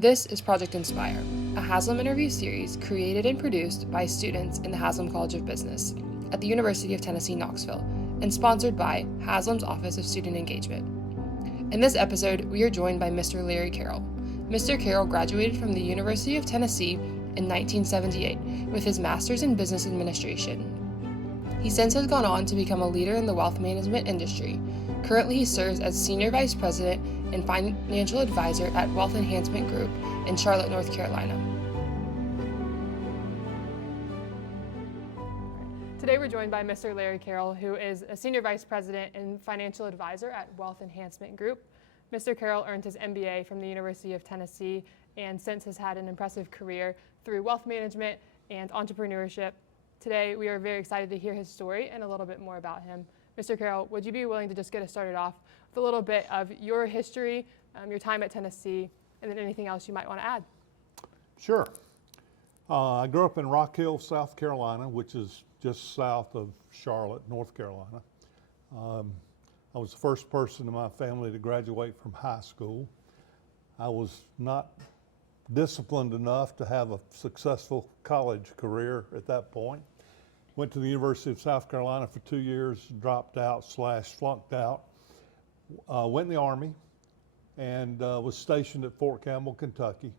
This is Project Inspire, a Haslam interview series created and produced by students in the Haslam College of Business at the University of Tennessee, Knoxville, and sponsored by Haslam's Office of Student Engagement. In this episode, we are joined by Mr. Larry Carroll. Mr. Carroll graduated from the University of Tennessee in 1978 with his master's in business administration. He since has gone on to become a leader in the wealth management industry. Currently, he serves as Senior Vice President and Financial Advisor at Wealth Enhancement Group in Charlotte, North Carolina. Today, we're joined by Mr. Larry Carroll, who is a Senior Vice President and Financial Advisor at Wealth Enhancement Group. Mr. Carroll earned his MBA from the University of Tennessee and since has had an impressive career through wealth management and entrepreneurship. Today, we are very excited to hear his story and a little bit more about him. Mr. Carroll, would you be willing to just get us started off with a little bit of your history, your time at Tennessee, and then anything else you might want to add? Sure. I grew up in Rock Hill, South Carolina, which is just south of Charlotte, North Carolina. I was the first person in my family to graduate from high school. I was not disciplined enough to have a successful college career at that point. Went to the University of South Carolina for 2 years, dropped out / flunked out. Went in the Army and was stationed at Fort Campbell, Kentucky.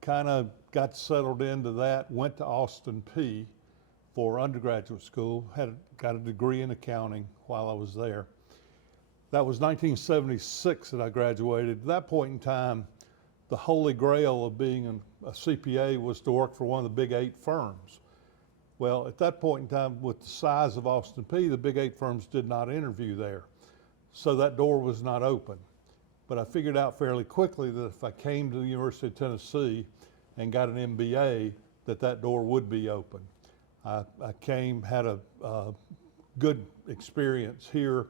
Kind of got settled into that, went to Austin Peay for undergraduate school, got a degree in accounting while I was there. That was 1976 that I graduated. At that point in time, the holy grail of being a CPA was to work for one of the big 8 firms. Well, at that point in time, with the size of Austin Peay, the big 8 firms did not interview there. So that door was not open. But I figured out fairly quickly that if I came to the University of Tennessee and got an MBA, that door would be open. I came, had a good experience here,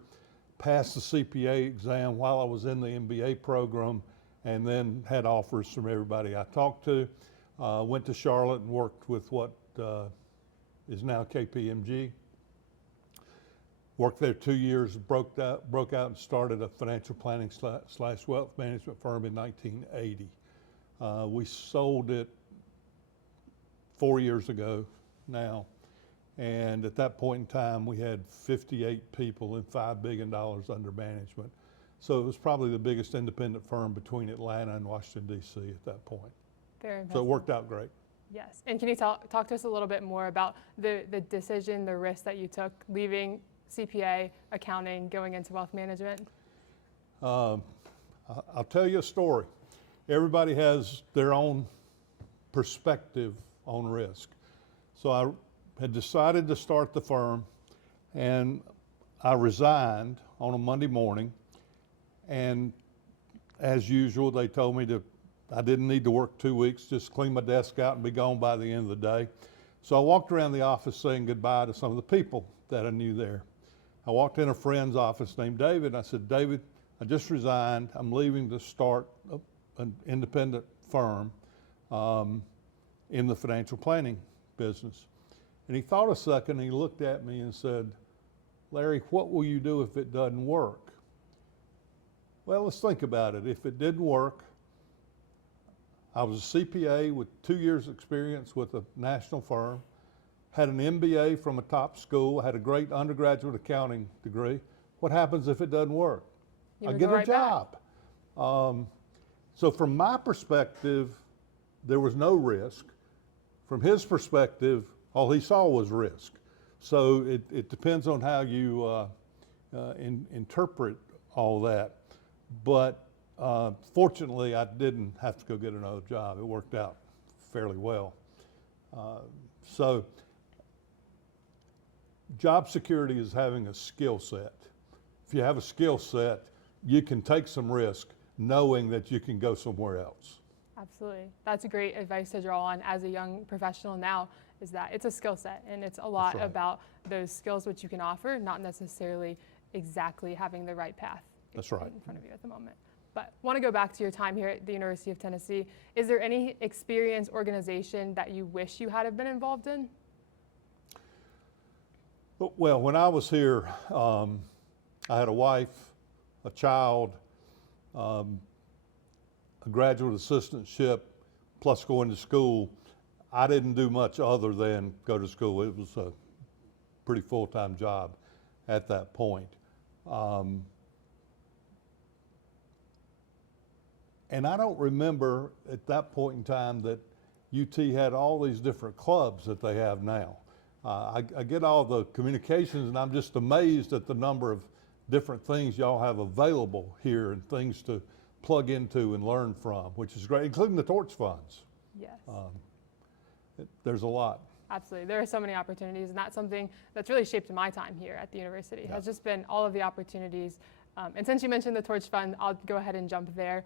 passed the CPA exam while I was in the MBA program, and then had offers from everybody I talked to. Went to Charlotte and worked with what is now KPMG. Worked there 2 years, broke out and started a financial planning / wealth management firm in 1980. We sold it 4 years ago now. And at that point in time, we had 58 people and $5 billion under management. So it was probably the biggest independent firm between Atlanta and Washington, D.C. at that point. Very impressive. So it worked out great. Yes. And can you talk to us a little bit more about the decision, the risk that you took leaving CPA, accounting, going into wealth management? I'll tell you a story. Everybody has their own perspective on risk. So I had decided to start the firm, and I resigned on a Monday morning. And as usual, they told me I didn't need to work 2 weeks, just clean my desk out and be gone by the end of the day. So I walked around the office saying goodbye to some of the people that I knew there. I walked in a friend's office named David, and I said, David, I just resigned. I'm leaving to start an independent firm in the financial planning business. And he thought a second, and he looked at me and said, Larry, what will you do if it doesn't work? Well, let's think about it. If it didn't work, I was a CPA with 2 years experience with a national firm, had an MBA from a top school, had a great undergraduate accounting degree. What happens if it doesn't work? I get a job. So from my perspective, there was no risk. From his perspective, all he saw was risk. So it depends on how you interpret all that. But fortunately, I didn't have to go get another job. It worked out fairly well. So job security is having a skill set. If you have a skill set, you can take some risk knowing that you can go somewhere else. Absolutely. That's a great advice to draw on as a young professional now, is that it's a skill set, and it's a lot about those skills which you can offer, not necessarily exactly having the right path in front of you at the moment. But I want to go back to your time here at the University of Tennessee. Is there any experience, organization that you wish you had have been involved in? Well, when I was here, I had a wife, a child, a a graduate assistantship plus going to school, I didn't do much other than go to school. It was a pretty full-time job at that point. And I don't remember at that point in time that UT had all these different clubs that they have now. I get all the communications, and I'm just amazed at the number of different things y'all have available here and things to plug into and learn from, which is great, including the torch funds. Yes. There's a lot. Absolutely. There are so many opportunities, and that's something that's really shaped my time here at the university. Yeah. Has just been all of the opportunities. And since you mentioned the Torch Fund, I'll go ahead and jump there.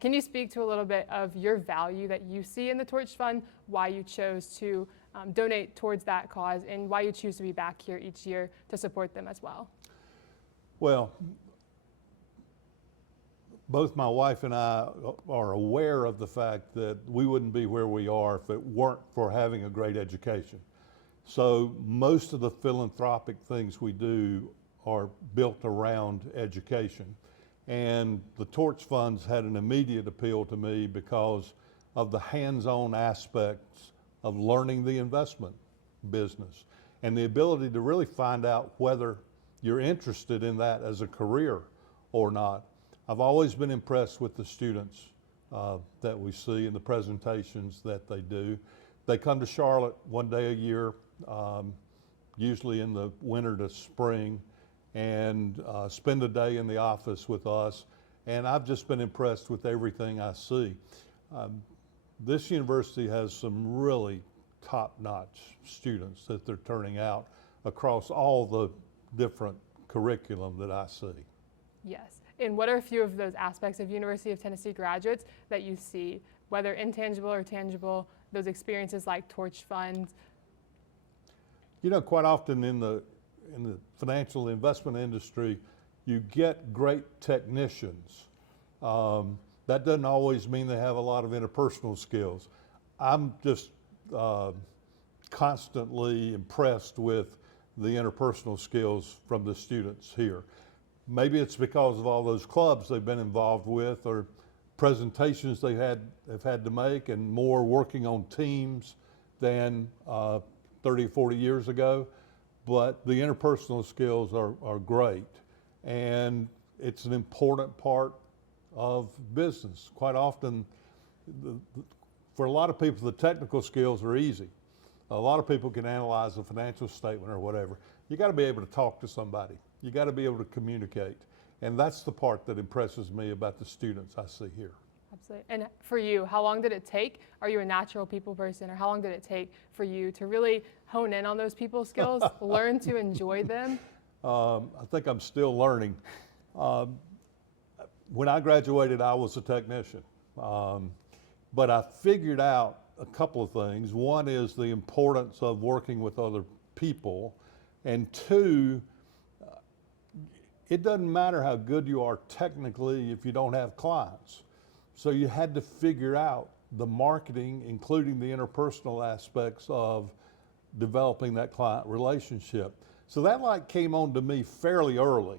Can you speak to a little bit of your value that you see in the Torch Fund, why you chose to donate towards that cause, and why you choose to be back here each year to support them as well? Well, both my wife and I are aware of the fact that we wouldn't be where we are if it weren't for having a great education. So most of the philanthropic things we do are built around education. And the Torch Funds had an immediate appeal to me because of the hands-on aspects of learning the investment business and the ability to really find out whether you're interested in that as a career or not. I've always been impressed with the students that we see in the presentations that they do. They come to Charlotte one day a year, usually in the winter to spring, and spend a day in the office with us. And I've just been impressed with everything I see. This university has some really top-notch students that they're turning out across all the different curriculum that I see. Yes. And what are a few of those aspects of University of Tennessee graduates that you see, whether intangible or tangible, those experiences like Torch Funds? You know, quite often in the financial investment industry, you get great technicians. That doesn't always mean they have a lot of interpersonal skills. I'm just constantly impressed with the interpersonal skills from the students here. Maybe it's because of all those clubs they've been involved with or presentations they have had to make, and more working on teams than 30 or 40 years ago. But the interpersonal skills are great, and it's an important part of business. Quite often, for a lot of people, the technical skills are easy. A lot of people can analyze a financial statement or whatever. You got to be able to talk to somebody. You got to be able to communicate. And that's the part that impresses me about the students I see here. Absolutely. And for you, how long did it take? Are you a natural people person, or how long did it take for you to really hone in on those people skills, learn to enjoy them? I think I'm still learning. When I graduated, I was a technician. But I figured out a couple of things. One is the importance of working with other people. And two, it doesn't matter how good you are technically if you don't have clients. So you had to figure out the marketing, including the interpersonal aspects of developing that client relationship. So that light came on to me fairly early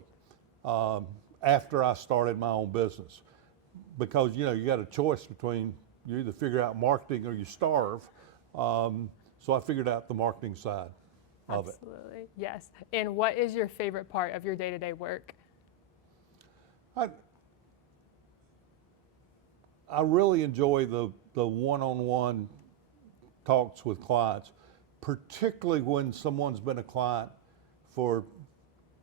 after I started my own business, because you know you got a choice between you either figure out marketing or you starve. So I figured out the marketing side of it. Absolutely, yes. And what is your favorite part of your day-to-day work? I really enjoy the one-on-one talks with clients, particularly when someone's been a client for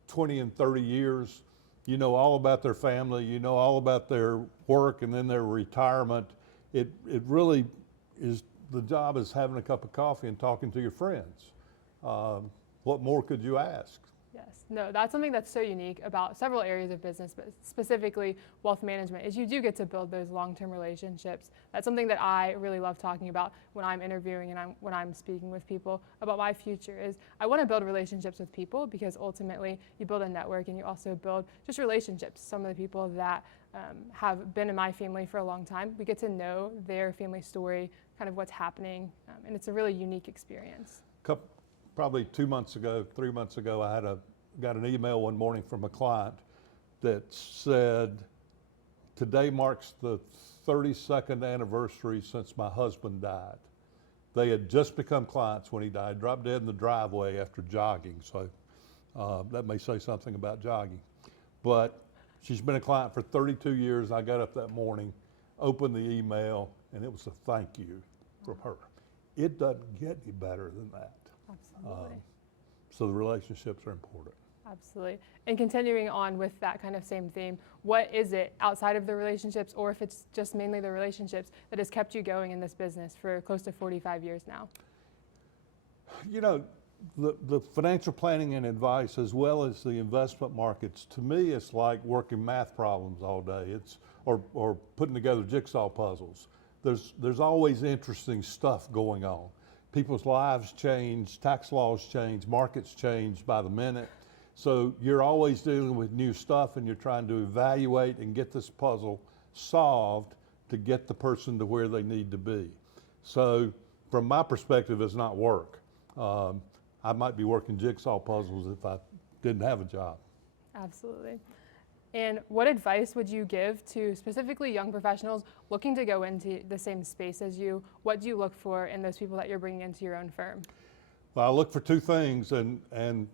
20 and 30 years. You know all about their family, you know all about their work and then their retirement. It really is, the job is having a cup of coffee and talking to your friends. What more could you ask? Yes, no, that's something that's so unique about several areas of business, but specifically wealth management, is you do get to build those long-term relationships. That's something that I really love talking about when I'm interviewing and when I'm speaking with people about my future. Is I want to build relationships with people, because ultimately you build a network and you also build just relationships. Some of the people that have been in my family for a long time, we get to know their family story, kind of what's happening, and it's a really unique experience. Probably 2 months ago, 3 months ago, I got an email one morning from a client that said, today marks the 32nd anniversary since my husband died. They had just become clients when he died, dropped dead in the driveway after jogging, so that may say something about jogging. But she's been a client for 32 years. I got up that morning, opened the email, and it was a thank you from her. It doesn't get any better than that. Absolutely. So the relationships are important. Absolutely. And continuing on with that kind of same theme, what is it outside of the relationships, or if it's just mainly the relationships, that has kept you going in this business for close to 45 years now? You know, the financial planning and advice, as well as the investment markets, to me, it's like working math problems all day. It's or putting together jigsaw puzzles. There's always interesting stuff going on. People's lives change, tax laws change, markets change by the minute. So you're always dealing with new stuff, and you're trying to evaluate and get this puzzle solved to get the person to where they need to be. So from my perspective, it's not work. I might be working jigsaw puzzles if I didn't have a job. Absolutely. And what advice would you give to specifically young professionals looking to go into the same space as you? What do you look for in those people that you're bringing into your own firm? Well, I look for two things, and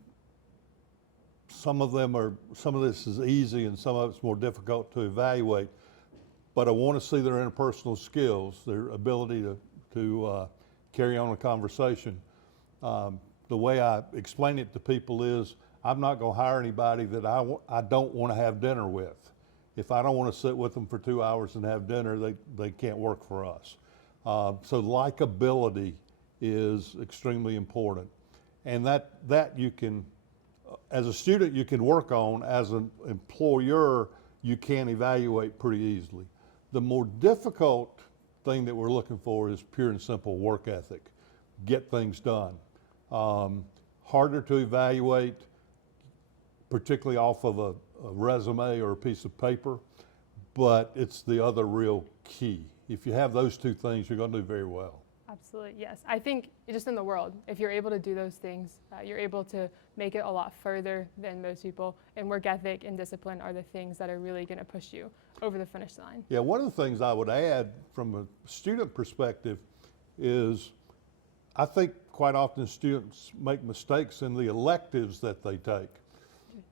some of this is easy and some of it's more difficult to evaluate, but I want to see their interpersonal skills, their ability to carry on a conversation. The way I explain it to people is, I'm not going to hire anybody that I don't want to have dinner with. If I don't want to sit with them for 2 hours and have dinner, they can't work for us. So likability is extremely important. And that you can, as a student, you can work on. As an employer, you can evaluate pretty easily. The more difficult thing that we're looking for is pure and simple work ethic. Get things done. Harder to evaluate, particularly off of a resume or a piece of paper, but it's the other real key. If you have those two things, you're going to do very well. Absolutely, yes. I think just in the world, if you're able to do those things, you're able to make it a lot further than most people. And work ethic and discipline are the things that are really going to push you over the finish line. Yeah, one of the things I would add from a student perspective is I think quite often students make mistakes in the electives that they take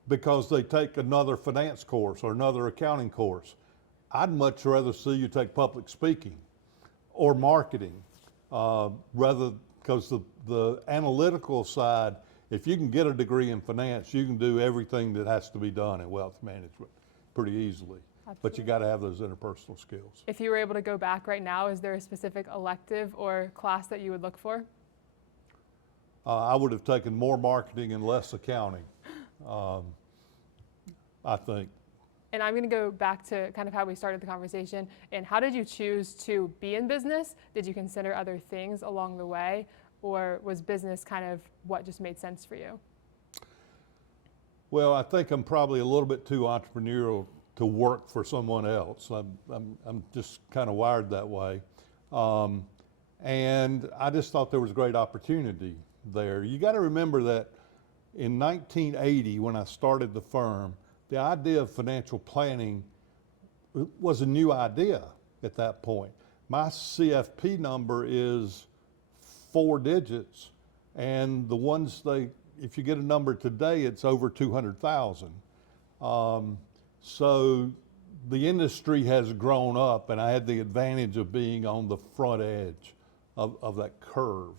because they take another finance course or another accounting course. I'd much rather see you take public speaking or marketing, rather, because the analytical side, if you can get a degree in finance, you can do everything that has to be done in wealth management pretty easily. Absolutely. But you got to have those interpersonal skills. If you were able to go back right now, is there a specific elective or class that you would look for? I would have taken more marketing and less accounting, I think. And I'm going to go back to kind of how we started the conversation. And how did you choose to be in business? Did you consider other things along the way? Or was business kind of what just made sense for you? Well, I think I'm probably a little bit too entrepreneurial to work for someone else. I'm just kind of wired that way. And I just thought there was great opportunity there. You got to remember that in 1980, when I started the firm, the idea of financial planning was a new idea at that point. My CFP number is 4 digits, and the ones if you get a number today, it's over 200,000. So the industry has grown up, and I had the advantage of being on the front edge of that curve,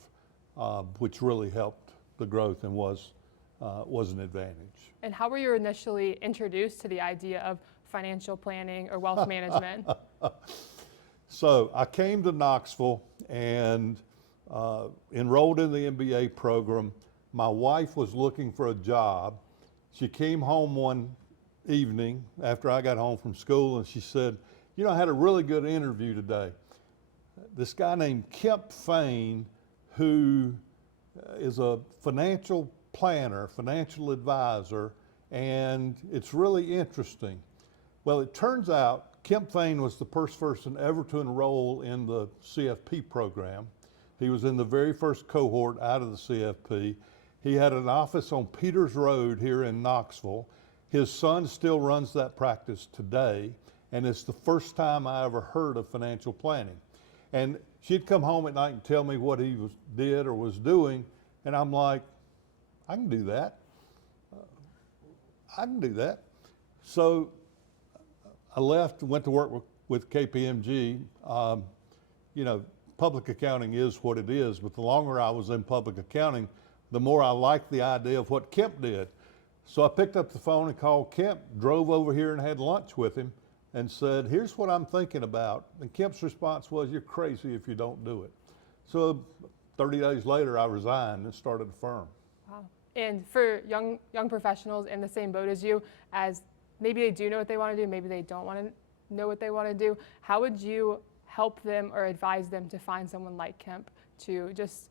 which really helped the growth and was an advantage. And how were you initially introduced to the idea of financial planning or wealth management? So I came to Knoxville and enrolled in the MBA program. My wife was looking for a job. She came home one evening after I got home from school, and she said, you know, I had a really good interview today. This guy named Kemp Fain, who is a financial planner, financial advisor, and it's really interesting. Well, it turns out Kemp Fain was the first person ever to enroll in the CFP program. He was in the very first cohort out of the CFP. He had an office on Peters Road here in Knoxville. His son still runs that practice today, And it's the first time I ever heard of financial planning. And she'd come home at night and tell me what he did or was doing, and I'm like, I can do that. I can do that. So I left and went to work with KPMG. You know, public accounting is what it is, but the longer I was in public accounting, the more I liked the idea of what Kemp did. So I picked up the phone and called Kemp, drove over here and had lunch with him and said, here's what I'm thinking about. And Kemp's response was, you're crazy if you don't do it. So 30 days later, I resigned and started a firm. Wow. And for young professionals in the same boat as you, as maybe they do know what they want to do, maybe they don't want to know what they want to do, how would you help them or advise them to find someone like Kemp to just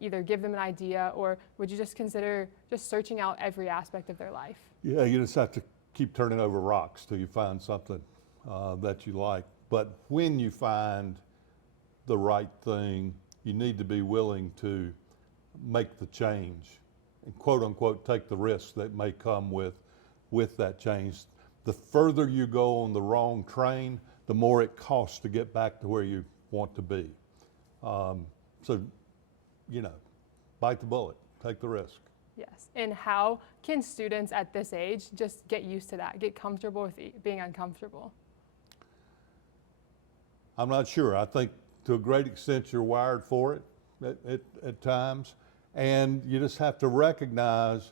either give them an idea, or would you just consider just searching out every aspect of their life? Yeah, you just have to keep turning over rocks till you find something that you like. But when you find the right thing, you need to be willing to make the change and quote unquote take the risks that may come with that change. The further you go on the wrong train, the more it costs to get back to where you want to be. So, you know, bite the bullet, take the risk. Yes. And how can students at this age just get used to that, get comfortable with being uncomfortable? I'm not sure. I think to a great extent you're wired for it at times. And you just have to recognize,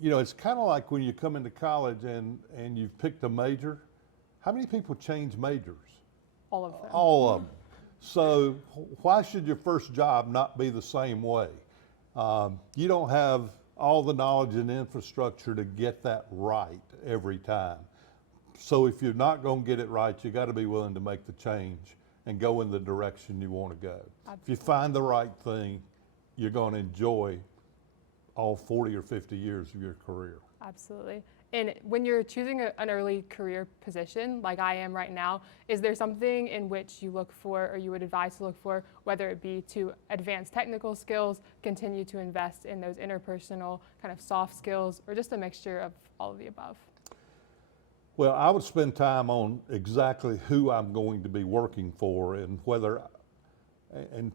you know, it's kind of like when you come into college and you've picked a major. How many people change majors? All of them. All of them. So why should your first job not be the same way? You don't have all the knowledge and infrastructure to get that right every time. So if you're not going to get it right, you got to be willing to make the change and go in the direction you want to go. Absolutely. If you find the right thing, you're going to enjoy all 40 or 50 years of your career. Absolutely. And when you're choosing an early career position, like I am right now, is there something in which you look for, or you would advise to look for, whether it be to advance technical skills, continue to invest in those interpersonal kind of soft skills, or just a mixture of all of the above? Well, I would spend time on exactly who I'm going to be working for and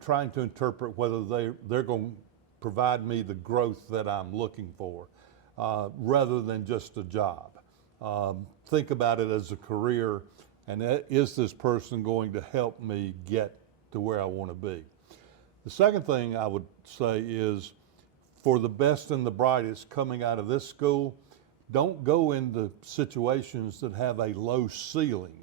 trying to interpret whether they're going to provide me the growth that I'm looking for. Rather than just a job. Think about it as a career, and is this person going to help me get to where I want to be? The second thing I would say is, for the best and the brightest coming out of this school, don't go into situations that have a low ceiling,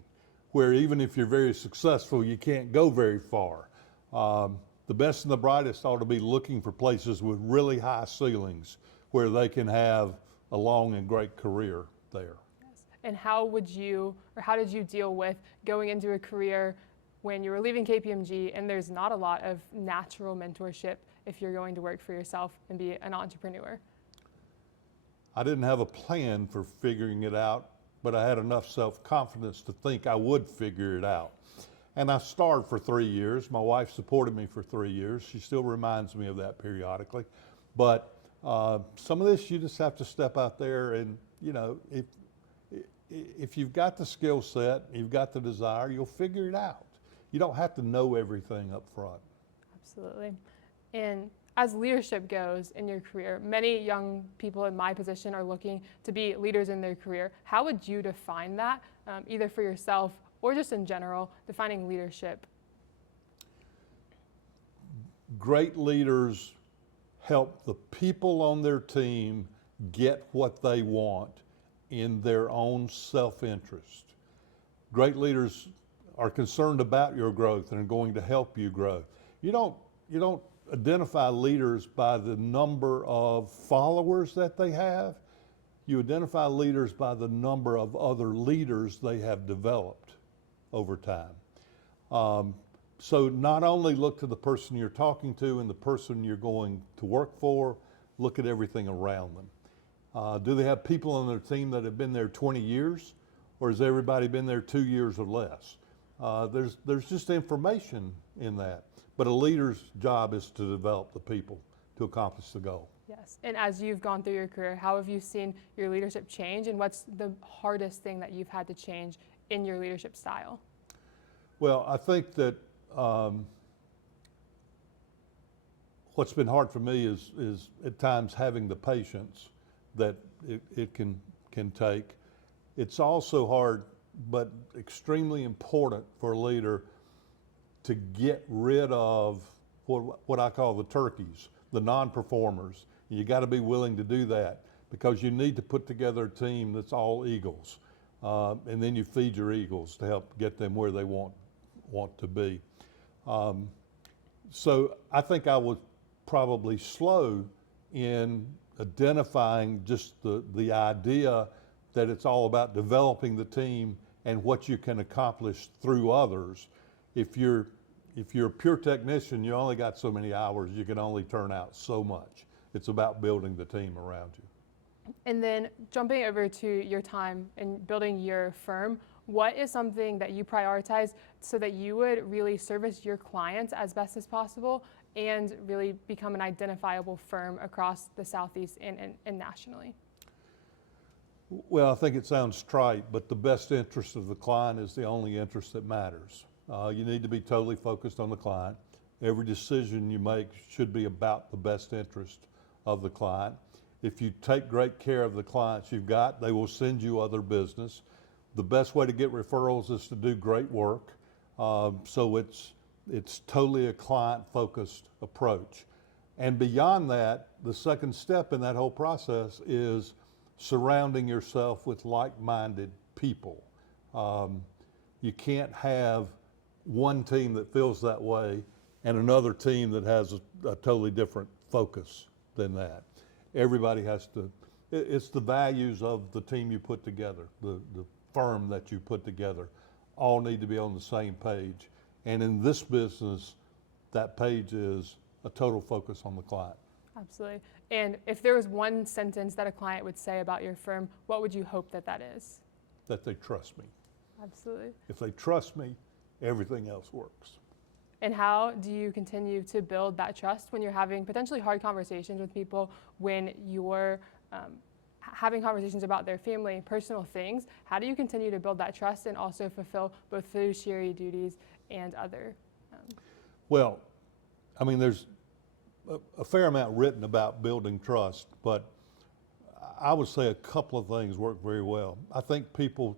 where even if you're very successful, you can't go very far. The best and the brightest ought to be looking for places with really high ceilings, where they can have a long and great career there. Yes. And how did you deal with going into a career when you were leaving KPMG and there's not a lot of natural mentorship if you're going to work for yourself and be an entrepreneur? I didn't have a plan for figuring it out, but I had enough self-confidence to think I would figure it out. And I starved for 3 years. My wife supported me for 3 years. She still reminds me of that periodically. But some of this you just have to step out there and, you know, if you've got the skill set, you've got the desire, you'll figure it out. You don't have to know everything up front. Absolutely. And as leadership goes in your career, many young people in my position are looking to be leaders in their career. How would you define that, either for yourself or just in general, defining leadership? Great leaders help the people on their team get what they want in their own self-interest. Great leaders are concerned about your growth and are going to help you grow. You don't identify leaders by the number of followers that they have. You identify leaders by the number of other leaders they have developed over time. So not only look to the person you're talking to and the person you're going to work for, look at everything around them. Do they have people on their team that have been there 20 years, or has everybody been there 2 years or less? There's just information in that. But a leader's job is to develop the people to accomplish the goal. Yes. And as you've gone through your career, how have you seen your leadership change, and what's the hardest thing that you've had to change in your leadership style? Well, I think that what's been hard for me is at times having the patience that it can take. It's also hard, but extremely important for a leader to get rid of what I call the turkeys, the non-performers. You got to be willing to do that because you need to put together a team that's all eagles. And then you feed your eagles to help get them where they want to be. So I think I was probably slow in identifying just the idea that it's all about developing the team and what you can accomplish through others. If you're a pure technician, you only got so many hours, you can only turn out so much. It's about building the team around you. And then jumping over to your time and building your firm, what is something that you prioritize so that you would really service your clients as best as possible and really become an identifiable firm across the Southeast and nationally? Well, I think it sounds trite, but the best interest of the client is the only interest that matters. You need to be totally focused on the client. Every decision you make should be about the best interest of the client. If you take great care of the clients you've got, they will send you other business. The best way to get referrals is to do great work. So it's totally a client-focused approach. And beyond that, the second step in that whole process is surrounding yourself with like-minded people. You can't have one team that feels that way and another team that has a totally different focus than that. Everybody has to, it's the values of the team you put together, the firm that you put together, all need to be on the same page. And in this business, that page is a total focus on the client. Absolutely. And if there was one sentence that a client would say about your firm, what would you hope that is? That they trust me. Absolutely. If they trust me, everything else works. And how do you continue to build that trust when you're having potentially hard conversations with people, when you're having conversations about their family and personal things? How do you continue to build that trust and also fulfill both fiduciary duties and other? Well, I mean, there's a fair amount written about building trust, but I would say a couple of things work very well. I think people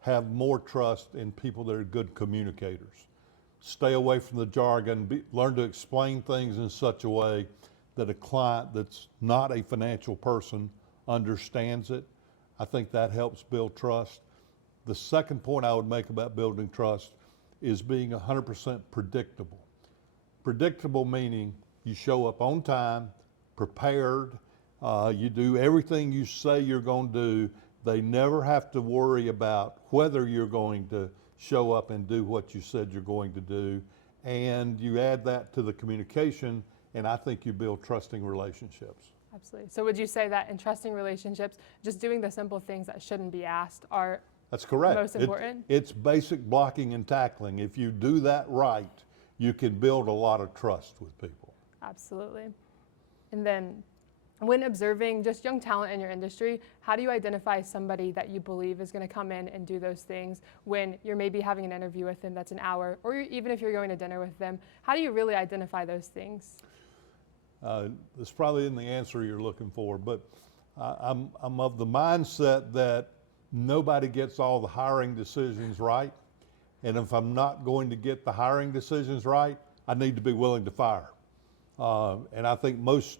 have more trust in people that are good communicators. Stay away from the jargon, learn to explain things in such a way that a client that's not a financial person understands it. I think that helps build trust. The second point I would make about building trust is being 100% predictable. Predictable meaning you show up on time, prepared, you do everything you say you're going to do. They never have to worry about whether you're going to show up and do what you said you're going to do. And you add that to the communication, and I think you build trusting relationships. Absolutely. So would you say that in trusting relationships, just doing the simple things that shouldn't be asked are That's correct. most important? It's basic blocking and tackling. If you do that right, you can build a lot of trust with people. Absolutely. And then when observing just young talent in your industry, how do you identify somebody that you believe is going to come in and do those things when you're maybe having an interview with them that's an hour, or even if you're going to dinner with them? How do you really identify those things? This probably isn't the answer you're looking for, but I'm of the mindset that nobody gets all the hiring decisions right. And if I'm not going to get the hiring decisions right, I need to be willing to fire. And I think most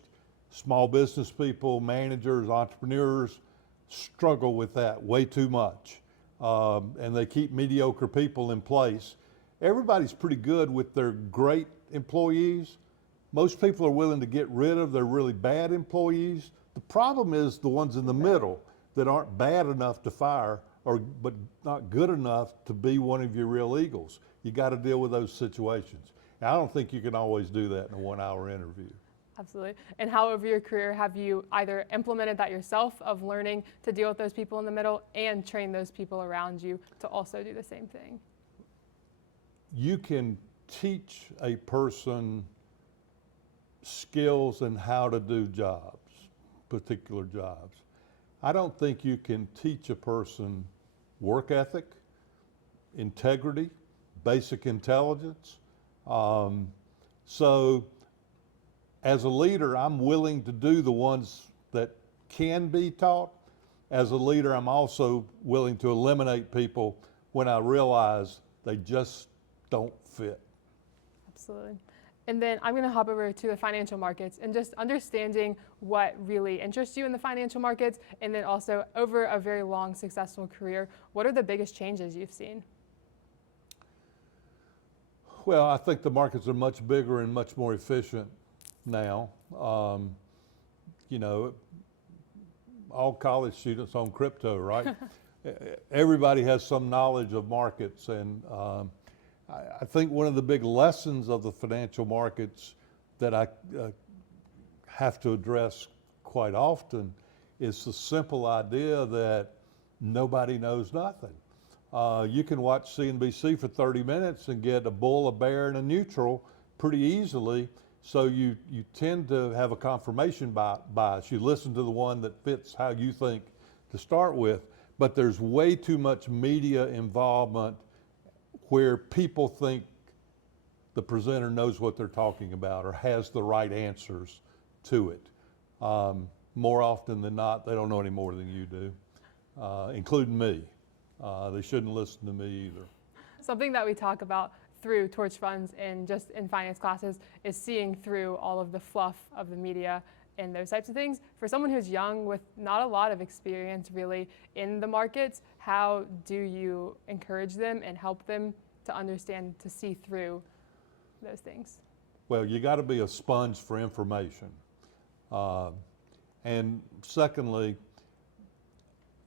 small business people, managers, entrepreneurs struggle with that way too much. And they keep mediocre people in place. Everybody's pretty good with their great employees. Most people are willing to get rid of their really bad employees. The problem is the ones in the middle that aren't bad enough to fire, but not good enough to be one of your real eagles. You got to deal with those situations. And I don't think you can always do that in a 1-hour interview. Absolutely. And how over your career have you either implemented that yourself of learning to deal with those people in the middle and train those people around you to also do the same thing? You can teach a person skills and how to do jobs, particular jobs. I don't think you can teach a person work ethic, integrity, basic intelligence. So as a leader, I'm willing to do the ones that can be taught. As a leader, I'm also willing to eliminate people when I realize they just don't fit. Absolutely. And then I'm going to hop over to the financial markets and just understanding what really interests you in the financial markets, and then also over a very long successful career, what are the biggest changes you've seen? Well, I think the markets are much bigger and much more efficient now. You know, all college students own crypto, right? Everybody has some knowledge of markets, and I think one of the big lessons of the financial markets that I have to address quite often is the simple idea that nobody knows nothing. You can watch CNBC for 30 minutes and get a bull, a bear, and a neutral pretty easily. So you tend to have a confirmation bias. You listen to the one that fits how you think to start with, but there's way too much media involvement where people think the presenter knows what they're talking about or has the right answers to it. More often than not, they don't know any more than you do, including me. They shouldn't listen to me either. Something that we talk about through Torch Funds and just in finance classes is seeing through all of the fluff of the media and those types of things. For someone who's young with not a lot of experience really in the markets, how do you encourage them and help them to understand, to see through those things? Well, you got to be a sponge for information. And secondly,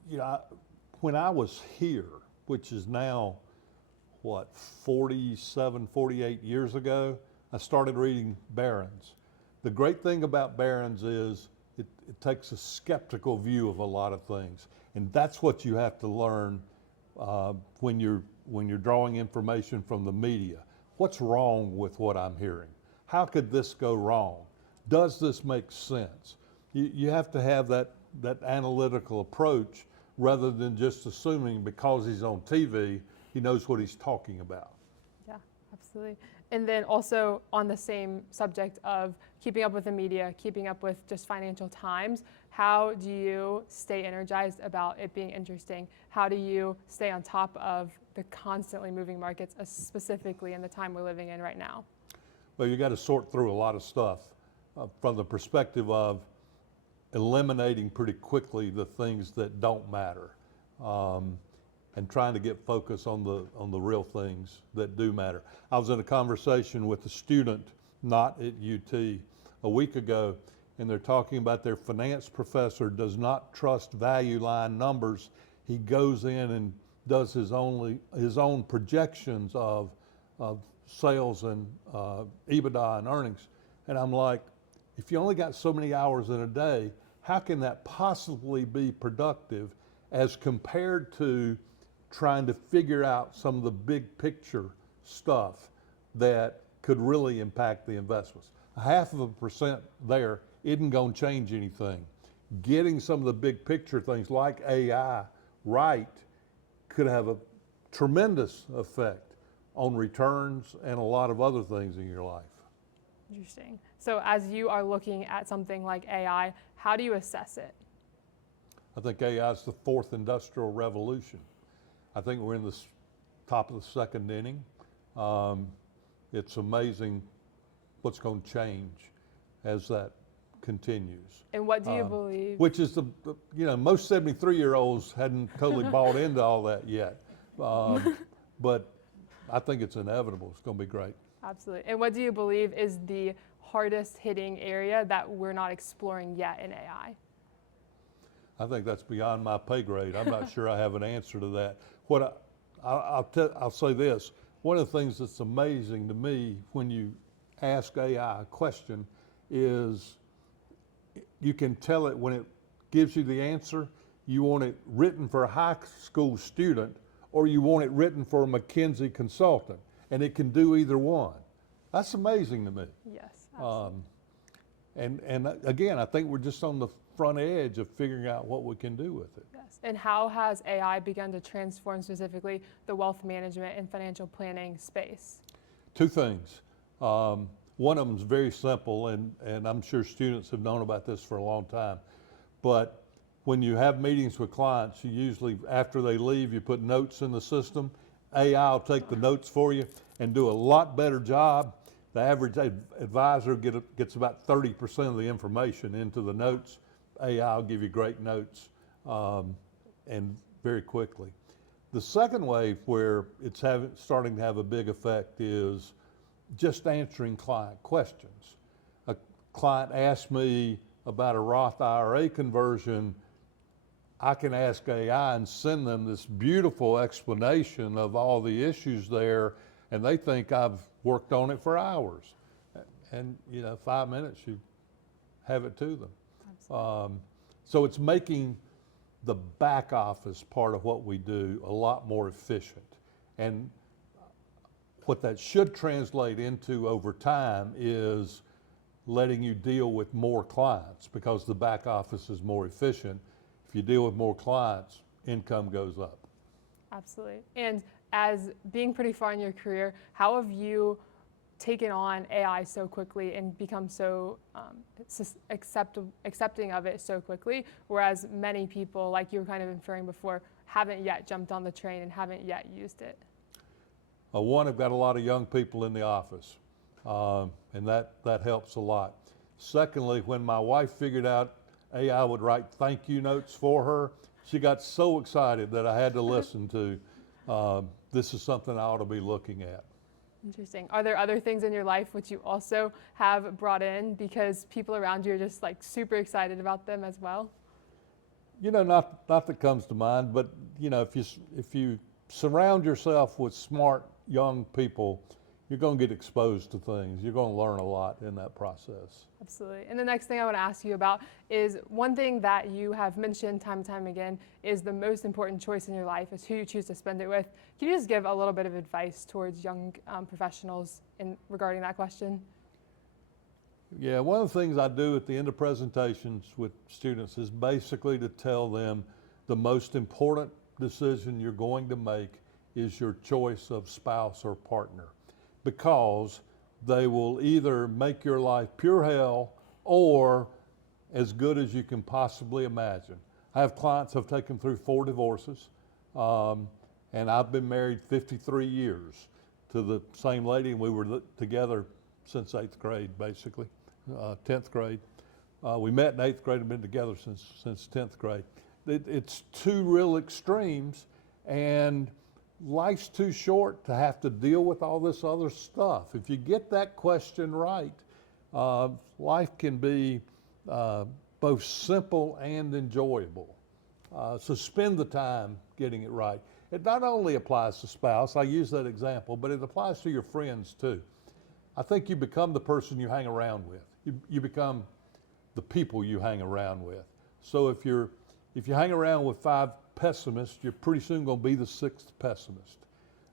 you know, when I was here, which is now, what, 47, 48 years ago, I started reading Barron's. The great thing about Barron's is it takes a skeptical view of a lot of things. And that's what you have to learn when you're drawing information from the media. What's wrong with what I'm hearing? How could this go wrong? Does this make sense? You have to have that analytical approach rather than just assuming because he's on TV, he knows what he's talking about. Yeah, absolutely. And then also on the same subject of keeping up with the media, keeping up with just Financial Times, how do you stay energized about it being interesting? How do you stay on top of the constantly moving markets, specifically in the time we're living in right now? Well, you got to sort through a lot of stuff from the perspective of eliminating pretty quickly the things that don't matter, and trying to get focus on the real things that do matter. I was in a conversation with a student, not at UT, a week ago, and they're talking about their finance professor does not trust value line numbers. He goes in and does his own projections of sales and EBITDA and earnings. And I'm like, if you only got so many hours in a day, how can that possibly be productive as compared to trying to figure out some of the big picture stuff that could really impact the investments? 0.5% there isn't going to change anything. Getting some of the big picture things like AI right could have a tremendous effect on returns and a lot of other things in your life. Interesting. So as you are looking at something like AI, how do you assess it? I think AI is the fourth industrial revolution. I think we're in the top of the second inning. It's amazing what's going to change as that continues. And what do you believe? Which is most 73-year-olds hadn't totally bought into all that yet. But I think it's inevitable. It's going to be great. Absolutely. And what do you believe is the hardest hitting area that we're not exploring yet in AI? I think that's beyond my pay grade. I'm not sure I have an answer to that. I'll say this. One of the things that's amazing to me when you ask AI a question is you can tell it when it gives you the answer, you want it written for a high school student or you want it written for a McKinsey consultant, and it can do either one. That's amazing to me. Yes, absolutely. And again, I think we're just on the front edge of figuring out what we can do with it. Yes. And how has AI begun to transform specifically the wealth management and financial planning space? Two things. One of them is very simple, and I'm sure students have known about this for a long time, but when you have meetings with clients, you usually, after they leave, you put notes in the system. AI will take the notes for you and do a lot better job. The average advisor gets about 30% of the information into the notes. AI will give you great notes and very quickly. The second wave where it's starting to have a big effect is just answering client questions. A client asked me about a Roth IRA conversion. I can ask AI and send them this beautiful explanation of all the issues there, and they think I've worked on it for hours. And 5 minutes, you have it to them. So it's making the back office part of what we do a lot more efficient. And what that should translate into over time is letting you deal with more clients, because the back office is more efficient. If you deal with more clients, income goes up. Absolutely. And as being pretty far in your career, how have you taken on AI so quickly and become so accepting of it so quickly, whereas many people, like you were kind of inferring before, haven't yet jumped on the train and haven't yet used it? One, I've got a lot of young people in the office, and that helps a lot. Secondly, when my wife figured out AI would write thank you notes for her, she got so excited that I had to listen to, this is something I ought to be looking at. Interesting. Are there other things in your life which you also have brought in because people around you are just like super excited about them as well? Not that comes to mind, but if you surround yourself with smart young people, you're going to get exposed to things. You're going to learn a lot in that process. Absolutely. And the next thing I want to ask you about is one thing that you have mentioned time and time again is the most important choice in your life is who you choose to spend it with. Can you just give a little bit of advice towards young professionals regarding that question? Yeah, one of the things I do at the end of presentations with students is basically to tell them the most important decision you're going to make is your choice of spouse or partner, because they will either make your life pure hell or as good as you can possibly imagine. I have clients who have taken through 4 divorces, and I've been married 53 years to the same lady, and we were together since 8th grade, basically, 10th grade. We met in 8th grade and been together since 10th grade. It's 2 real extremes, and life's too short to have to deal with all this other stuff. If you get that question right, life can be both simple and enjoyable. So spend the time getting it right. It not only applies to spouse, I use that example, but it applies to your friends too. I think you become the person you hang around with. You become the people you hang around with. So if you hang around with 5 pessimists, you're pretty soon going to be the 6th pessimist.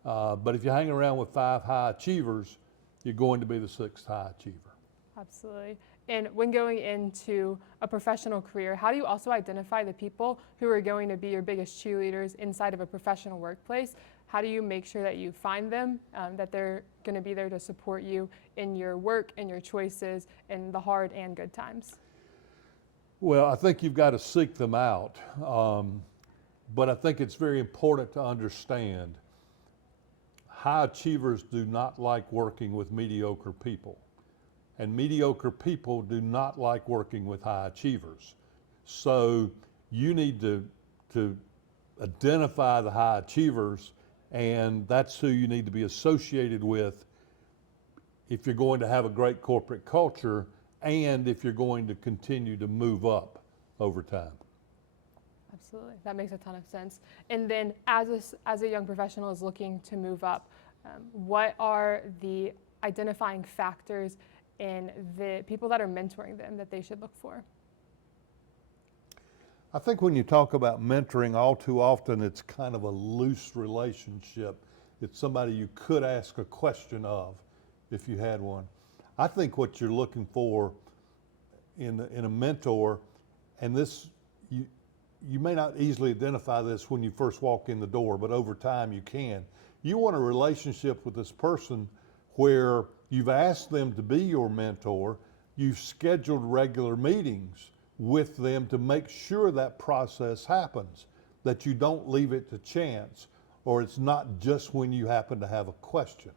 But if you hang around with 5 high achievers, you're going to be the 6th high achiever. Absolutely. And when going into a professional career, how do you also identify the people who are going to be your biggest cheerleaders inside of a professional workplace? How do you make sure that you find them, that they're going to be there to support you in your work and your choices in the hard and good times? Well, I think you've got to seek them out. But I think it's very important to understand high achievers do not like working with mediocre people. And mediocre people do not like working with high achievers. So you need to identify the high achievers, and that's who you need to be associated with if you're going to have a great corporate culture and if you're going to continue to move up over time. Absolutely, that makes a ton of sense. And then as a young professional is looking to move up, what are the identifying factors in the people that are mentoring them that they should look for? I think when you talk about mentoring, all too often it's kind of a loose relationship. It's somebody you could ask a question of if you had one. I think what you're looking for in a mentor and this, you may not easily identify this when you first walk in the door, but over time you can. You want a relationship with this person where you've asked them to be your mentor, you've scheduled regular meetings with them to make sure that process happens, that you don't leave it to chance, or it's not just when you happen to have a question.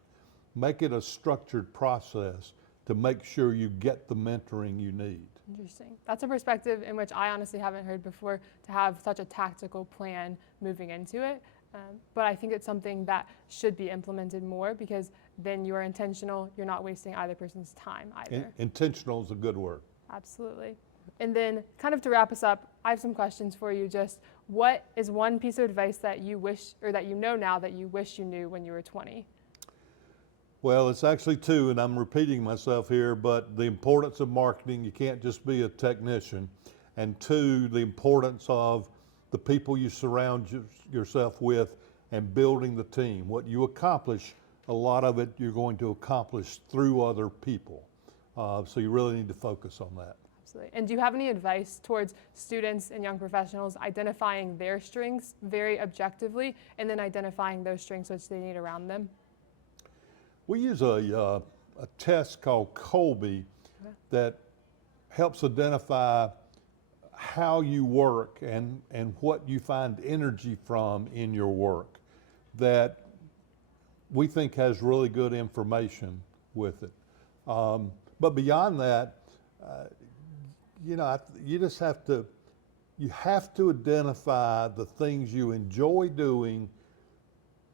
Make it a structured process to make sure you get the mentoring you need. Interesting. That's a perspective in which I honestly haven't heard before, to have such a tactical plan moving into it. But I think it's something that should be implemented more, because then you're intentional, you're not wasting either person's time either. Intentional is a good word. Absolutely. And then kind of to wrap us up, I have some questions for you. Just what is one piece of advice that you wish, or that you know now that you wish you knew when you were 20? Well, it's actually two, and I'm repeating myself here, but the importance of marketing, you can't just be a technician. And two, the importance of the people you surround yourself with and building the team. What you accomplish, a lot of it you're going to accomplish through other people. So you really need to focus on that. Absolutely. And do you have any advice towards students and young professionals identifying their strengths very objectively, and then identifying those strengths which they need around them? We use a test called Colby that helps identify how you work and what you find energy from in your work, that we think has really good information with it. But beyond that, you just have to identify the things you enjoy doing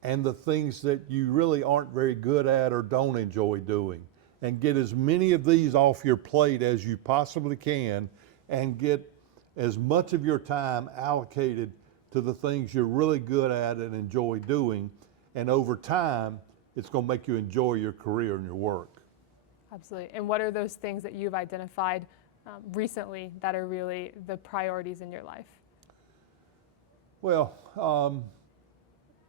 and the things that you really aren't very good at or don't enjoy doing, and get as many of these off your plate as you possibly can, and get as much of your time allocated to the things you're really good at and enjoy doing. And over time, it's going to make you enjoy your career and your work. Absolutely. And what are those things that you've identified recently that are really the priorities in your life? Well,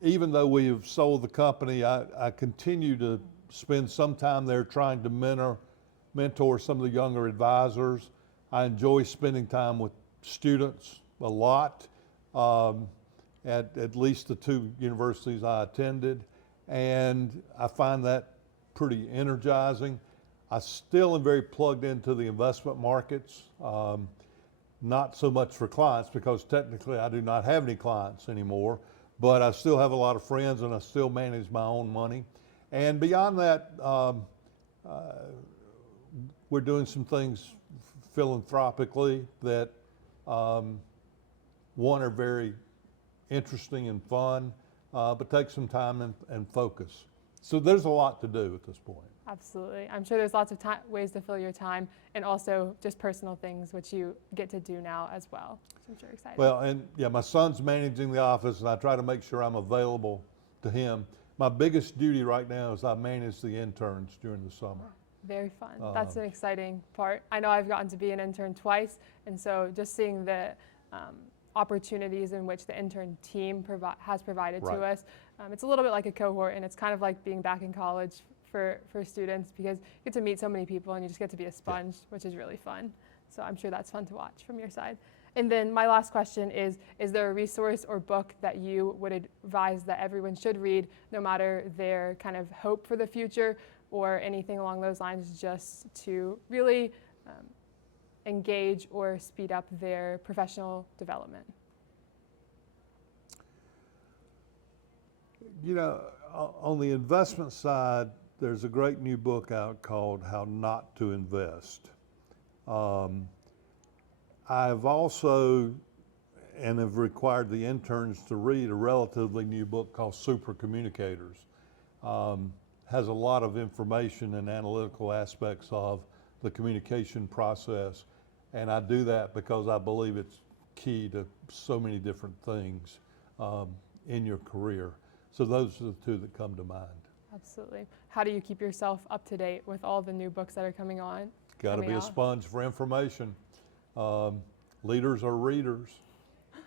even though we have sold the company, I continue to spend some time there trying to mentor some of the younger advisors. I enjoy spending time with students a lot, at least the two universities I attended, and I find that pretty energizing. I still am very plugged into the investment markets, not so much for clients, because technically I do not have any clients anymore, but I still have a lot of friends and I still manage my own money. And beyond that, we're doing some things philanthropically that one are very interesting and fun, but take some time and focus. So there's a lot to do at this point. Absolutely. I'm sure there's lots of ways to fill your time, and also just personal things which you get to do now as well. So I'm sure excited. Well, and yeah, my son's managing the office, and I try to make sure I'm available to him. My biggest duty right now is I manage the interns during the summer. Very fun. That's an exciting part. I know I've gotten to be an intern twice, and so just seeing the opportunities in which the intern team has provided to us, it's a little bit like a cohort, and it's kind of like being back in college for students, because you get to meet so many people and you just get to be a sponge, which is really fun. So I'm sure that's fun to watch from your side. And then my last question is there a resource or book that you would advise that everyone should read, no matter their kind of hope for the future or anything along those lines, just to really engage or speed up their professional development? You know, on the investment side, there's a great new book out called How Not to Invest. I've also, and have required the interns to read, a relatively new book called Super Communicators. Has a lot of information and analytical aspects of the communication process, and I do that because I believe it's key to so many different things in your career. So those are the two that come to mind. Absolutely. How do you keep yourself up to date with all the new books that are coming on? Got to be a sponge for information. Leaders are readers.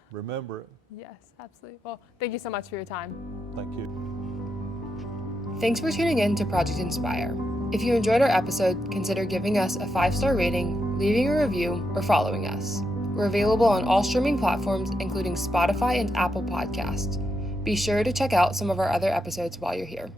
Remember it. Yes, absolutely. Well, thank you so much for your time. Thank you. Thanks for tuning in to Project Inspire. If you enjoyed our episode, consider giving us a 5-star rating, leaving a review, or following us. We're available on all streaming platforms, including Spotify and Apple Podcasts. Be sure to check out some of our other episodes while you're here.